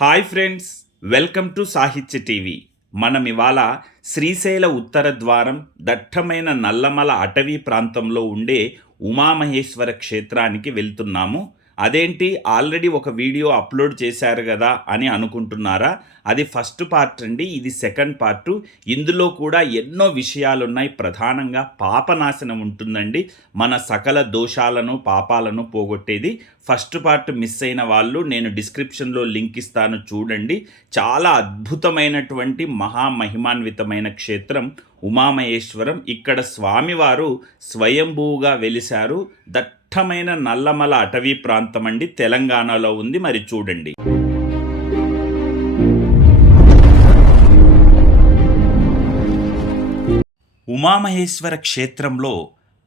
Hi friends welcome to Sahitya TV. మనం ఇవాళ శ్రీశైల ఉత్తర ద్వారం దట్టమైన నల్లమల అటవీ ప్రాంతంలో ఉండే ఉమామహేశ్వర క్షేత్రానికి వెళ్తున్నాము. అదేంటి ఆల్రెడీ ఒక వీడియో అప్లోడ్ చేశారు కదా అని అనుకుంటున్నారా? అది ఫస్ట్ పార్ట్ అండి ఇది సెకండ్ పార్ట్. ఇందులో కూడా ఎన్నో విషయాలు ఉన్నాయి ప్రధానంగా పాపనాశనం ఉంటుందండి. మన సకల దోషాలను పాపాలను పోగొట్టేది. ఫస్ట్ పార్ట్ మిస్ అయిన వాళ్ళు నేను డిస్క్రిప్షన్లో లింక్ ఇస్తాను చూడండి. చాలా అద్భుతమైనటువంటి మహామహిమాన్వితమైన క్షేత్రం ఉమామహేశ్వరం. ఇక్కడ స్వామివారు స్వయంభూగా వెలిశారు. దట్టమైన నల్లమల అటవీ ప్రాంతం అండి. తెలంగాణలో ఉంది. మరి చూడండి. ఉమామహేశ్వర క్షేత్రంలో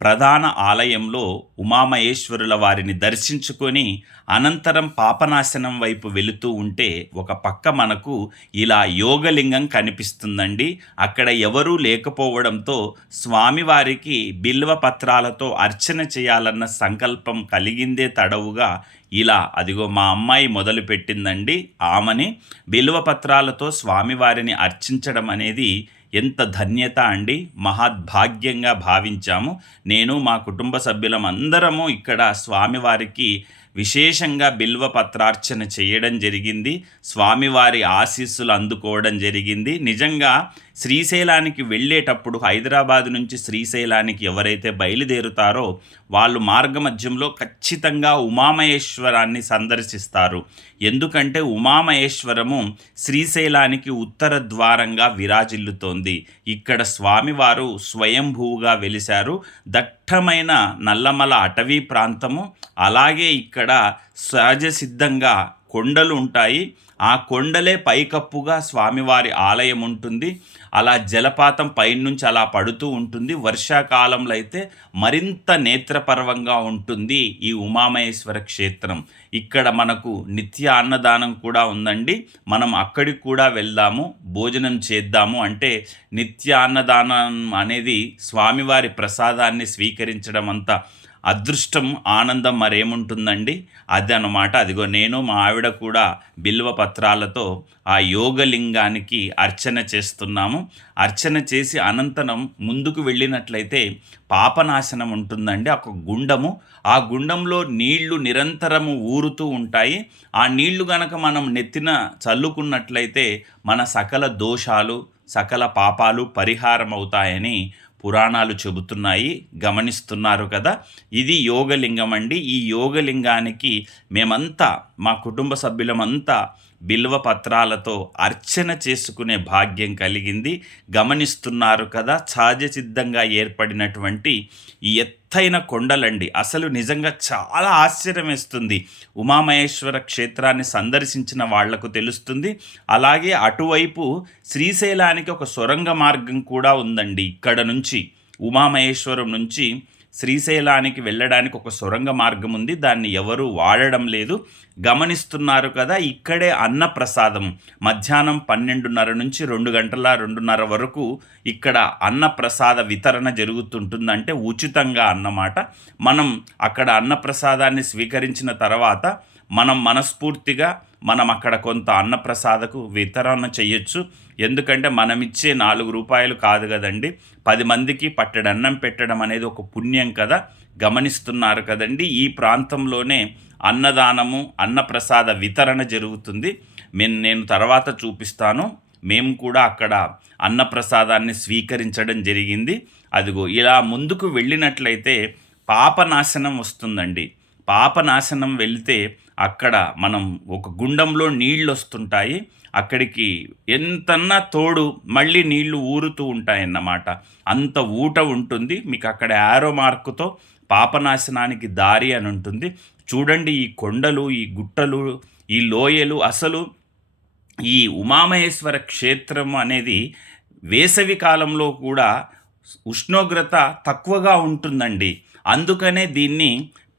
ప్రధాన ఆలయంలో ఉమామహేశ్వరుల వారిని దర్శించుకొని అనంతరం పాపనాశనం వైపు వెళుతూ ఉంటే ఒక పక్క మనకు ఇలా యోగలింగం కనిపిస్తుందండి. అక్కడ ఎవరూ లేకపోవడంతో స్వామివారికి బిల్వ పత్రాలతో అర్చన చేయాలన్న సంకల్పం కలిగిందే తడవుగా ఇలా అదిగో మా అమ్మాయి మొదలు పెట్టిందండి ఆమెని. బిల్వ పత్రాలతో స్వామివారిని అర్చించడం అనేది ఎంత ధన్యత అండి మహద్భాగ్యంగా భావించాము. నేను మా కుటుంబ సభ్యులం అందరము ఇక్కడ స్వామివారికి విశేషంగా బిల్వ పత్రార్చన చేయడం జరిగింది. స్వామివారి ఆశీస్సులు అందుకోవడం జరిగింది. నిజంగా శ్రీశైలానికి వెళ్ళేటప్పుడు హైదరాబాద్ నుంచి శ్రీశైలానికి ఎవరైతే బయలుదేరుతారో వాళ్ళు మార్గమధ్యంలో ఖచ్చితంగా ఉమామహేశ్వరాన్ని సందర్శిస్తారు. ఎందుకంటే ఉమామహేశ్వరము శ్రీశైలానికి ఉత్తర ద్వారంగా విరాజిల్లుతోంది. ఇక్కడ స్వామివారు స్వయంభూగా వెలిశారు. దట్టమైన నల్లమల అటవీ ప్రాంతము. అలాగే ఇక్కడ సహజసిద్ధంగా కొండలు ఉంటాయి. ఆ కొండలే పైకప్పుగా స్వామివారి ఆలయం ఉంటుంది అలా జలపాతం పైనుంచి అలా పడుతూ ఉంటుంది. వర్షాకాలంలో అయితే మరింత నేత్రపర్వంగా ఉంటుంది ఈ ఉమామహేశ్వర క్షేత్రం. ఇక్కడ మనకు నిత్య అన్నదానం కూడా ఉందండి. మనం అక్కడికి కూడా వెళ్దాము భోజనం చేద్దాము. అంటే నిత్య అన్నదానం అనేది స్వామివారి ప్రసాదాన్ని స్వీకరించడం అంతా అదృష్టం ఆనందం మరేముంటుందండి? అది అన్నమాట అదిగో నేను మా ఆవిడ కూడా బిల్వ పత్రాలతో ఆ యోగలింగానికి అర్చన చేస్తున్నాము. అర్చన చేసి అనంతరం ముందుకు వెళ్ళినట్లయితే పాపనాశనం ఉంటుందండి. ఒక గుండము. ఆ గుండంలో నీళ్ళు నిరంతరము ఊరుతూ ఉంటాయి. ఆ నీళ్ళు గనక మనం నెత్తిన చల్లుకున్నట్లయితే మన సకల దోషాలు సకల పాపాలు పరిహారం అవుతాయని పురాణాలు చెబుతున్నాయి గమనిస్తున్నారు కదా. ఇది యోగలింగం అండి ఈ యోగలింగానికి మేమంతా మా కుటుంబ సభ్యులమంతా బిల్వ పత్రాలతో అర్చన చేసుకునే భాగ్యం కలిగింది. గమనిస్తున్నారు కదా సహజసిద్ధంగా ఏర్పడినటువంటి ఈ ఎత్తైన కొండలండి. అసలు నిజంగా చాలా ఆశ్చర్యం వేస్తుంది. ఉమామహేశ్వర క్షేత్రాన్ని సందర్శించిన వాళ్ళకు తెలుస్తుంది. అలాగే అటువైపు శ్రీశైలానికి ఒక సొరంగ మార్గం కూడా ఉందండి. ఇక్కడ నుంచి ఉమామహేశ్వరం నుంచి శ్రీశైలానికి వెళ్ళడానికి ఒక సొరంగ మార్గం ఉంది. దాన్ని ఎవరు వాడడం లేదు. గమనిస్తున్నారు కదా ఇక్కడే అన్నప్రసాదం. మధ్యాహ్నం పన్నెండున్నర నుంచి రెండు గంటల రెండున్నర వరకు ఇక్కడ అన్నప్రసాద వితరణ జరుగుతుంటుందంటే ఉచితంగా అన్నమాట. మనం అక్కడ అన్నప్రసాదాన్ని స్వీకరించిన తర్వాత మనం మనస్ఫూర్తిగా మనం అక్కడ కొంత అన్నప్రసాదకు వితరణ చేయొచ్చు. ఎందుకంటే మనం ఇచ్చే నాలుగు రూపాయలు కాదు కదండి. పది మందికి పట్టడన్నం పెట్టడం అనేది ఒక పుణ్యం కదా. గమనిస్తున్నారు కదండి. ఈ ప్రాంతంలోనే అన్నదానము అన్నప్రసాద వితరణ జరుగుతుంది. మేము నేను తర్వాత చూపిస్తాను. మేము కూడా అక్కడ అన్నప్రసాదాన్ని స్వీకరించడం జరిగింది. అదిగో ఇలా ముందుకు వెళ్ళినట్లయితే పాపనాశనం వస్తుందండి. పాపనాశనం వెళితే అక్కడ మనం ఒక గుండంలో నీళ్ళు వస్తుంటాయి అక్కడికి ఎంతన్నా తోడు మళ్ళీ నీళ్ళు ఊరుతూ ఉంటాయన్నమాట. అంత ఊట ఉంటుంది. మీకు అక్కడ యారో మార్కుతో పాపనాశనానికి దారి అని ఉంటుంది. చూడండి ఈ కొండలు ఈ గుట్టలు ఈ లోయలు. అసలు ఈ ఉమామహేశ్వర క్షేత్రం అనేది వేసవి కాలంలో కూడా ఉష్ణోగ్రత తక్కువగా ఉంటుందండి. అందుకనే దీన్ని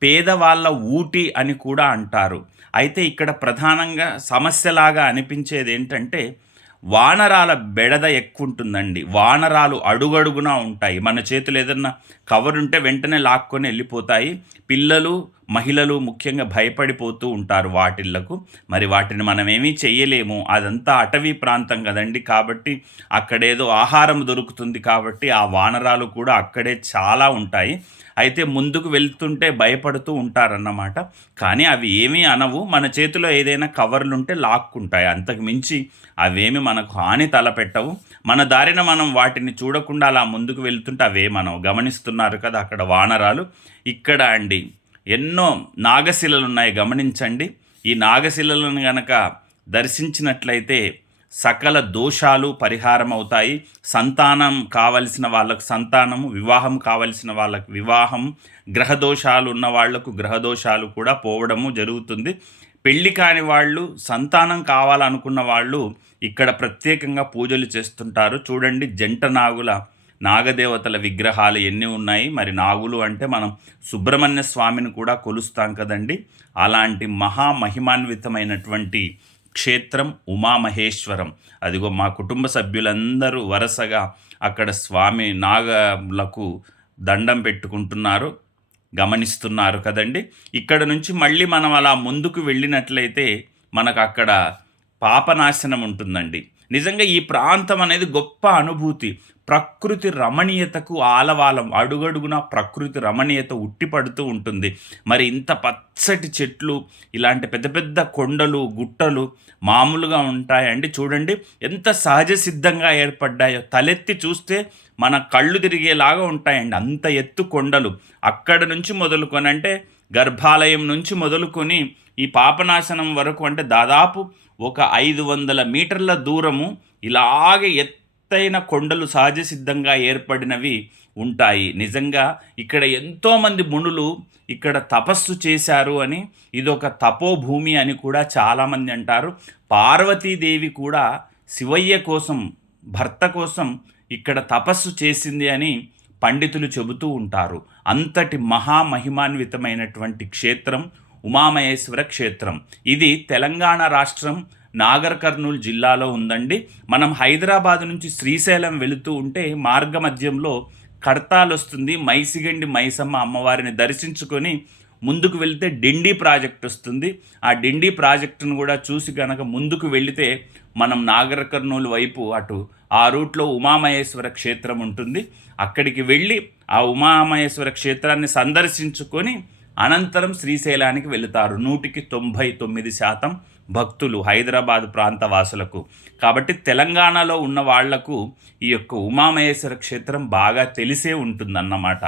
పేదవాళ్ళ ఊటి అని కూడా అంటారు. అయితే ఇక్కడ ప్రధానంగా సమస్యలాగా అనిపించేది ఏంటంటే వానరాల బెడద ఎక్కువ ఉంటుందండి వానరాలు అడుగడుగునా ఉంటాయి. మన చేతులు ఏదన్నా కవర్ ఉంటే వెంటనే లాక్కొని వెళ్ళిపోతాయి. పిల్లలు మహిళలు ముఖ్యంగా భయపడిపోతూ ఉంటారు వాటిళ్ళకు. మరి వాటిని మనం ఏమీ చేయలేము అదంతా అటవీ ప్రాంతం కదండి కాబట్టి అక్కడేదో ఆహారం దొరుకుతుంది కాబట్టి ఆ వానరాలు కూడా అక్కడే చాలా ఉంటాయి. అయితే ముందుకు వెళ్తుంటే భయపడుతూ ఉంటారన్నమాట. కానీ అవి ఏమీ అనవు. మన చేతిలో ఏదైనా కవర్లు ఉంటే లాక్కుంటాయి. అంతకు మించి అవేమి మనకు హాని తలపెట్టవు. మన దారిన మనం వాటిని చూడకుండా అలా ముందుకు వెళ్తుంటే అవే మనం గమనిస్తున్నారు కదా అక్కడ వానరాలు. ఇక్కడ అండి ఎన్నో నాగశిలలు ఉన్నాయి గమనించండి. ఈ నాగశిలలను గనక దర్శించినట్లయితే సకల దోషాలు పరిహారం అవుతాయి సంతానం కావలసిన వాళ్ళకు సంతానము వివాహం కావలసిన వాళ్ళకు వివాహం గ్రహదోషాలు ఉన్న వాళ్ళకు గ్రహదోషాలు కూడా పోవడము జరుగుతుంది. పెళ్ళి కాని వాళ్ళు సంతానం కావాలనుకున్న వాళ్ళు ఇక్కడ ప్రత్యేకంగా పూజలు చేస్తుంటారు. చూడండి జంట నాగుల నాగదేవతల విగ్రహాలు ఎన్ని ఉన్నాయి. మరి నాగులు అంటే మనం సుబ్రహ్మణ్య స్వామిని కూడా కొలుస్తాం కదండి. అలాంటి మహామహిమాన్వితమైనటువంటి క్షేత్రం ఉమామహేశ్వరం. అదిగో మా కుటుంబ సభ్యులందరూ వరుసగా అక్కడ స్వామి నాగలకు దండం పెట్టుకుంటున్నారు గమనిస్తున్నారు కదండి. ఇక్కడ నుంచి మళ్ళీ మనం అలా ముందుకు వెళ్ళినట్లయితే మనకు అక్కడ పాపనాశనం ఉంటుందండి. నిజంగా ఈ ప్రాంతం అనేది గొప్ప అనుభూతి. ప్రకృతి రమణీయతకు ఆలవాలం. అడుగడుగున ప్రకృతి రమణీయత ఉట్టిపడుతూ ఉంటుంది. మరి ఇంత పచ్చటి చెట్లు ఇలాంటి పెద్ద పెద్ద కొండలు గుట్టలు మామూలుగా ఉంటాయండి చూడండి. ఎంత సహజ సిద్ధంగా ఏర్పడ్డాయో. తలెత్తి చూస్తే మన కళ్ళు తిరిగేలాగా ఉంటాయండి. అంత ఎత్తు కొండలు. అక్కడ నుంచి మొదలుకొని అంటే గర్భాలయం నుంచి మొదలుకొని ఈ పాపనాశనం వరకు అంటే దాదాపు ఒక ఐదు వందల మీటర్ల దూరము ఇలాగే ఎత్తు ఎత్తైన కొండలు సహజ సిద్ధంగా ఏర్పడినవి ఉంటాయి. నిజంగా ఇక్కడ ఎంతోమంది మునులు ఇక్కడ తపస్సు చేశారు అని ఇదొక తపోభూమి అని కూడా చాలామంది అంటారు. పార్వతీదేవి కూడా శివయ్య కోసం భర్త కోసం ఇక్కడ తపస్సు చేసింది అని పండితులు చెబుతూ ఉంటారు. అంతటి మహామహిమాన్వితమైనటువంటి క్షేత్రం ఉమామహేశ్వర క్షేత్రం. ఇది తెలంగాణ రాష్ట్రం నాగర్ కర్నూలు జిల్లాలో ఉందండి. మనం హైదరాబాద్ నుంచి శ్రీశైలం వెళుతూ ఉంటే మార్గ మధ్యంలో కడతాలు వస్తుంది మైసిగండి మైసమ్మ అమ్మవారిని దర్శించుకొని ముందుకు వెళితే డిండి ప్రాజెక్ట్ వస్తుంది. ఆ డిండి ప్రాజెక్టును కూడా చూసి కనుక ముందుకు వెళితే మనం నాగర్ కర్నూలు వైపు అటు ఆ రూట్లో ఉమామహేశ్వర క్షేత్రం ఉంటుంది. అక్కడికి వెళ్ళి ఆ ఉమామహేశ్వర క్షేత్రాన్ని సందర్శించుకొని అనంతరం శ్రీశైలానికి వెళుతారు. నూటికి తొంభై తొమ్మిది శాతం భక్తులు హైదరాబాద్ ప్రాంత వాసులకు కాబట్టి తెలంగాణలో ఉన్న వాళ్ళకు ఈ యొక్క ఉమామహేశ్వర క్షేత్రం బాగా తెలిసే ఉంటుందన్నమాట.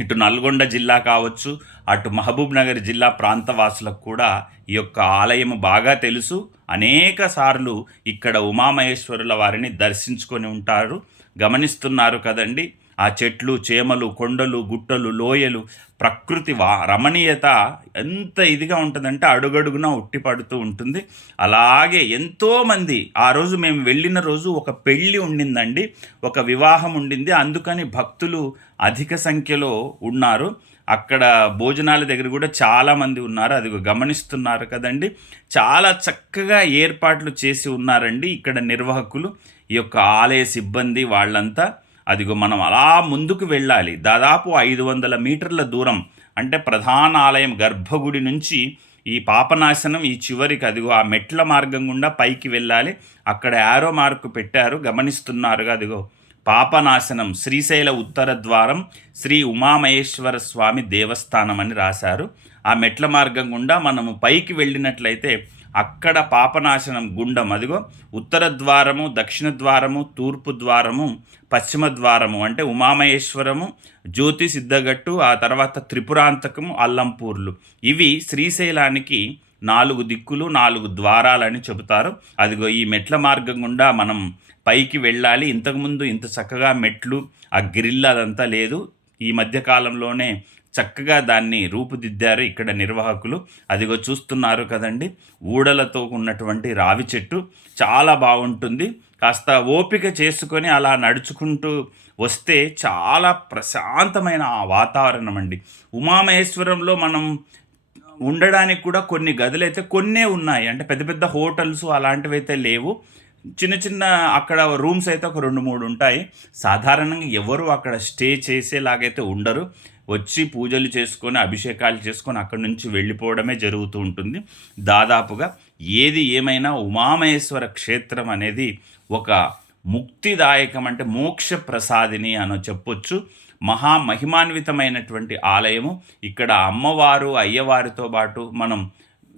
ఇటు నల్గొండ జిల్లా కావచ్చు అటు మహబూబ్ నగర్ జిల్లా ప్రాంతవాసులకు కూడా ఈ యొక్క ఆలయం బాగా తెలుసు. అనేక సార్లు ఇక్కడ ఉమామహేశ్వరుల వారిని దర్శించుకొని ఉంటారు. గమనిస్తున్నారు కదండి ఆ చెట్లు చేమలు కొండలు గుట్టలు లోయలు ప్రకృతి వా రమణీయత ఎంత ఇదిగా ఉంటుందంటే అడుగడుగున ఉట్టిపడుతూ ఉంటుంది. అలాగే ఎంతోమంది ఆ రోజు మేము వెళ్ళిన రోజు ఒక పెళ్ళి ఉండిందండి. ఒక వివాహం ఉండింది. అందుకని భక్తులు అధిక సంఖ్యలో ఉన్నారు. అక్కడ భోజనాల దగ్గర కూడా చాలామంది ఉన్నారు. అది గమనిస్తున్నారు కదండి. చాలా చక్కగా ఏర్పాట్లు చేసి ఉన్నారండి ఇక్కడ నిర్వాహకులు. ఈ యొక్క ఆలయ సిబ్బంది వాళ్ళంతా. అదిగో మనం అలా ముందుకు వెళ్ళాలి. దాదాపు ఐదు వందల మీటర్ల దూరం అంటే ప్రధాన ఆలయం గర్భగుడి నుంచి ఈ పాపనాశనం ఈ చివరికి అదిగో ఆ మెట్ల మార్గం గుండా పైకి వెళ్ళాలి. అక్కడ యారో మార్కు పెట్టారు గమనిస్తున్నారుగా అదిగో. పాపనాశనం శ్రీశైల ఉత్తర ద్వారం శ్రీ ఉమామహేశ్వర స్వామి దేవస్థానం అని రాశారు. ఆ మెట్ల మార్గం గుండా మనము పైకి వెళ్ళినట్లయితే అక్కడ పాపనాశనం గుండం. అదిగో ఉత్తర ద్వారము దక్షిణ ద్వారము తూర్పు ద్వారము పశ్చిమ ద్వారము అంటే ఉమామహేశ్వరము జ్యోతి సిద్ధగట్టు ఆ తర్వాత త్రిపురాంతకము అల్లంపూర్లు. ఇవి శ్రీశైలానికి నాలుగు దిక్కులు నాలుగు ద్వారాలని చెబుతారు. అదిగో ఈ మెట్ల మార్గం గుండా మనం పైకి వెళ్ళాలి. ఇంతకుముందు ఇంత చక్కగా మెట్లు ఆ గ్రిల్ అదంతా లేదు. ఈ మధ్యకాలంలోనే చక్కగా దాన్ని రూపుదిద్దారు ఇక్కడ నిర్వాహకులు. అదిగో చూస్తున్నారు కదండి. ఊడలతో ఉన్నటువంటి రావి చెట్టు. చాలా బాగుంటుంది. కాస్త ఓపిక చేసుకొని అలా నడుచుకుంటూ వస్తే చాలా ప్రశాంతమైన వాతావరణం అండి. ఉమామహేశ్వరంలో మనం ఉండడానికి కూడా కొన్ని గదులు అయితే కొన్నే ఉన్నాయి. అంటే పెద్ద పెద్ద హోటల్స్ అలాంటివి అయితే లేవు. చిన్న చిన్న అక్కడ రూమ్స్ అయితే ఒక రెండు మూడు ఉంటాయి. సాధారణంగా ఎవరు అక్కడ స్టే చేసేలాగైతే ఉండరు. వచ్చి పూజలు చేసుకొని అభిషేకాలు చేసుకొని అక్కడి నుంచి వెళ్ళిపోవడమే జరుగుతూ ఉంటుంది. దాదాపుగా ఏది ఏమైనా ఉమామహేశ్వర క్షేత్రం అనేది ఒక ముక్తిదాయకం అంటే మోక్ష ప్రసాదిని అని చెప్పొచ్చు. మహా మహిమాన్వితమైనటువంటి ఆలయము. ఇక్కడ అమ్మవారు అయ్యవారితో పాటు మనం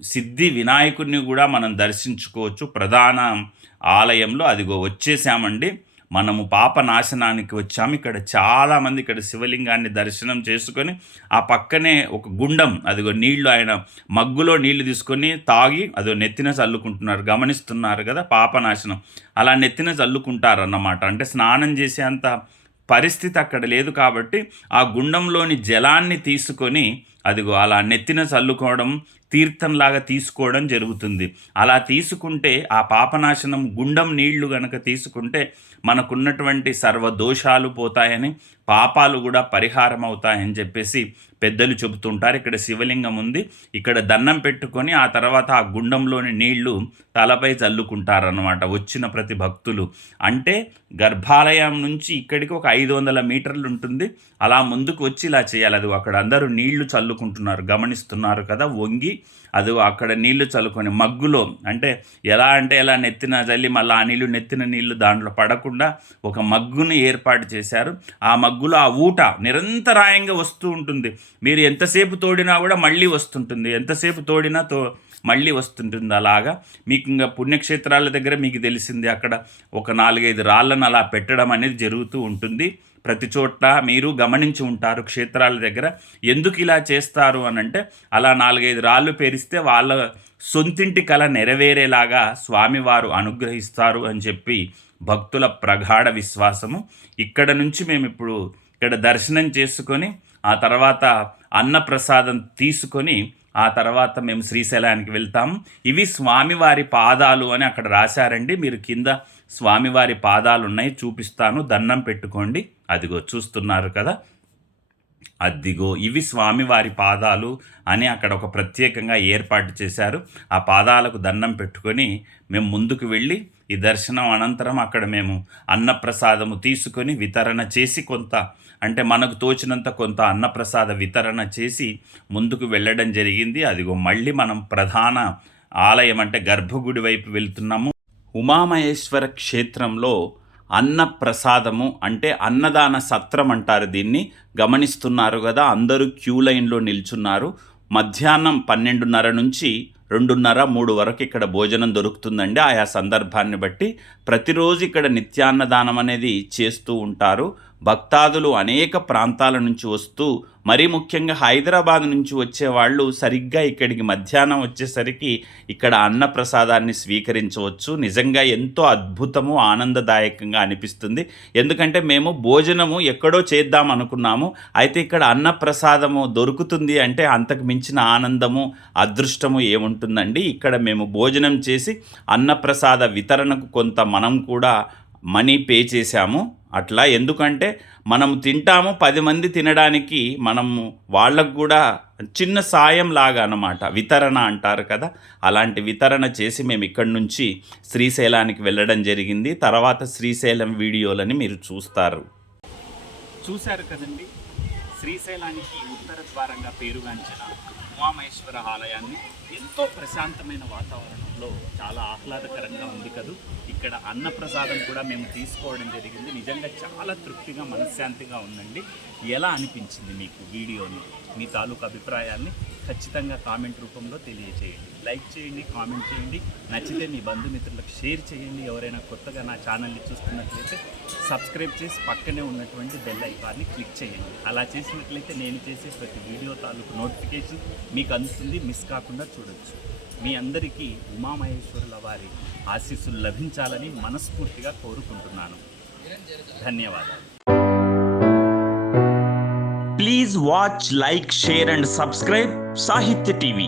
సిద్ధి వినాయకుడిని కూడా మనం దర్శించుకోవచ్చు. ప్రధాన ఆలయంలో అదిగో వచ్చేసామండి. మనము పాప నాశనానికి వచ్చాము ఇక్కడ చాలామంది ఇక్కడ శివలింగాన్ని దర్శనం చేసుకొని ఆ పక్కనే ఒక గుండం అదిగో నీళ్ళు ఆయన మగ్గులో నీళ్ళు తీసుకొని తాగి అదో నెత్తిన చల్లుకుంటున్నారు గమనిస్తున్నారు కదా పాప నాశనం. అలా నెత్తిన చల్లుకుంటారన్నమాట. అంటే స్నానం చేసేంత పరిస్థితి అక్కడ లేదు కాబట్టి ఆ గుండంలోని జలాన్ని తీసుకొని అదిగో అలా నెత్తిన చల్లుకోవడం తీర్థంలాగా తీసుకోవడం జరుగుతుంది. అలా తీసుకుంటే ఆ పాపనాశనం గుండం నీళ్ళు గనక తీసుకుంటే మనకున్నటువంటి సర్వ దోషాలు పోతాయని పాపాలు కూడా పరిహారం అవుతాయని చెప్పేసి పెద్దలు చెబుతుంటారు. ఇక్కడ శివలింగం ఉంది. ఇక్కడ దండం పెట్టుకొని ఆ తర్వాత ఆ గుండంలోని నీళ్ళు తలపై చల్లుకుంటారనమాట వచ్చిన ప్రతి భక్తులు. అంటే గర్భాలయం నుంచి ఇక్కడికి ఒక ఐదు వందల మీటర్లు ఉంటుంది. అలా ముందుకు వచ్చి ఇలా చేయాలి. అది అక్కడ అందరూ నీళ్ళు చల్లుకుంటున్నారు గమనిస్తున్నారు కదా వంగి అది అక్కడ నీళ్ళు చల్లుకొని మగ్గులో అంటే ఎలా అంటే ఎలా నెత్తిన చల్లి మళ్ళీ ఆ నీళ్ళు నెత్తిన నీళ్ళు దాంట్లో పడకుండా ఒక మగ్గుని ఏర్పాటు చేశారు. ఆ మగ్గులో ఆ ఊట నిరంతరాయంగా వస్తూ ఉంటుంది. మీరు ఎంతసేపు తోడినా కూడా మళ్ళీ వస్తుంటుంది. ఎంతసేపు తోడినా తో మళ్ళీ వస్తుంటుంది అలాగా. మీకు ఇంకా పుణ్యక్షేత్రాల దగ్గర మీకు తెలిసింది అక్కడ ఒక నాలుగైదు రాళ్ళను అలా పెట్టడం అనేది జరుగుతూ ఉంటుంది. ప్రతి చోట మీరు గమనించి ఉంటారు క్షేత్రాల దగ్గర. ఎందుకు ఇలా చేస్తారు అని అంటే అలా నాలుగైదు రాళ్ళు పేరిస్తే వాళ్ళ సొంతింటి కళ నెరవేరేలాగా స్వామివారు అనుగ్రహిస్తారు అని చెప్పి భక్తుల ప్రగాఢ విశ్వాసము. ఇక్కడ నుంచి మేము ఇప్పుడు ఇక్కడ దర్శనం చేసుకొని ఆ తర్వాత అన్నప్రసాదం తీసుకొని ఆ తర్వాత మేము శ్రీశైలానికి వెళ్తాము ఇవి స్వామివారి పాదాలు అని అక్కడ రాశారండి. మీరు కింద స్వామివారి పాదాలు ఉన్నాయి చూపిస్తాను. దండం పెట్టుకోండి. అదిగో చూస్తున్నారు కదా. అద్దిగో ఇవి స్వామివారి పాదాలు అని అక్కడ ఒక ప్రత్యేకంగా ఏర్పాటు చేశారు. ఆ పాదాలకు దండం పెట్టుకొని మేము ముందుకు వెళ్ళి ఈ దర్శనం అనంతరం అక్కడ మేము అన్నప్రసాదము తీసుకొని వితరణ చేసి కొంత అంటే మనకు తోచినంత కొంత అన్నప్రసాద వితరణ చేసి ముందుకు వెళ్ళడం జరిగింది. అదిగో మళ్ళీ మనం ప్రధాన ఆలయం అంటే గర్భగుడి వైపు వెళ్తున్నాము. ఉమామహేశ్వర క్షేత్రంలో అన్నప్రసాదము అంటే అన్నదాన సత్రం అంటారు దీన్ని. గమనిస్తున్నారు కదా అందరూ క్యూ లైన్లో నిల్చున్నారు. మధ్యాహ్నం పన్నెండున్నర నుంచి రెండున్నర మూడు వరకు ఇక్కడ భోజనం దొరుకుతుందండి. ఆయా సందర్భాన్ని బట్టి ప్రతిరోజు ఇక్కడ నిత్యాన్నదానం అనేది చేస్తూ ఉంటారు. భక్తాదులు అనేక ప్రాంతాల నుంచి వస్తూ మరీ ముఖ్యంగా హైదరాబాద్ నుంచి వచ్చేవాళ్ళు సరిగ్గా ఇక్కడికి మధ్యాహ్నం వచ్చేసరికి ఇక్కడ అన్న ప్రసాదాన్ని స్వీకరించవచ్చు. నిజంగా ఎంతో అద్భుతము ఆనందదాయకంగా అనిపిస్తుంది. ఎందుకంటే మేము భోజనము ఎక్కడో చేద్దాం అనుకున్నాము. అయితే ఇక్కడ అన్న ప్రసాదము దొరుకుతుంది అంటే అంతకు మించిన ఆనందము అదృష్టము ఏముంటుంది ఉంటుందండి. ఇక్కడ మేము భోజనం చేసి అన్నప్రసాద వితరణకు కొంత మనం కూడా మనీ పే చేశాము. అట్లా ఎందుకంటే మనం తింటాము పది మంది తినడానికి మనము వాళ్ళకు కూడా చిన్న సాయం లాగా అన్నమాట. వితరణ అంటారు కదా. అలాంటి వితరణ చేసి మేము ఇక్కడి నుంచి శ్రీశైలానికి వెళ్ళడం జరిగింది. తర్వాత శ్రీశైలం వీడియోలని మీరు చూస్తారు. చూశారు కదండి. శ్రీశైలానికి ఉత్తర ద్వారంగా పేరుగాంచిన ఉమామహేశ్వర ఆలయాన్ని ఎంతో ప్రశాంతమైన వాతావరణంలో చాలా ఆహ్లాదకరంగా ఉంది కదూ. ఇక్కడ అన్నప్రసాదం కూడా మేము తీసుకోవడం జరిగింది. నిజంగా చాలా తృప్తిగా మనశ్శాంతిగా ఉందండి. ఎలా అనిపించింది మీకు వీడియోని? మీ తాలూకు అభిప్రాయాన్ని ఖచ్చితంగా కామెంట్ రూపంలో తెలియచేయండి. లైక్ చేయండి కామెంట్ చేయండి. నచ్చితే మీ బంధుమిత్రులకు షేర్ చేయండి. ఎవరైనా కొత్తగా నా ఛానల్ని చూస్తున్నట్లయితే సబ్స్క్రైబ్ చేసి పక్కనే ఉన్నటువంటి బెల్ ఐకాన్ని క్లిక్ చేయండి. అలా చేసినట్లయితే నేను చేసే ప్రతి వీడియో తాలూకు నోటిఫికేషన్ మీకు అందుతుంది మిస్ కాకుండా చూడొచ్చు. మీ అందరికీ ఉమామహేశ్వరుల వారి ఆశీస్సులు లభించాలని మనస్ఫూర్తిగా కోరుకుంటున్నాను. ధన్యవాదాలు. Please watch like share and subscribe Sahitya TV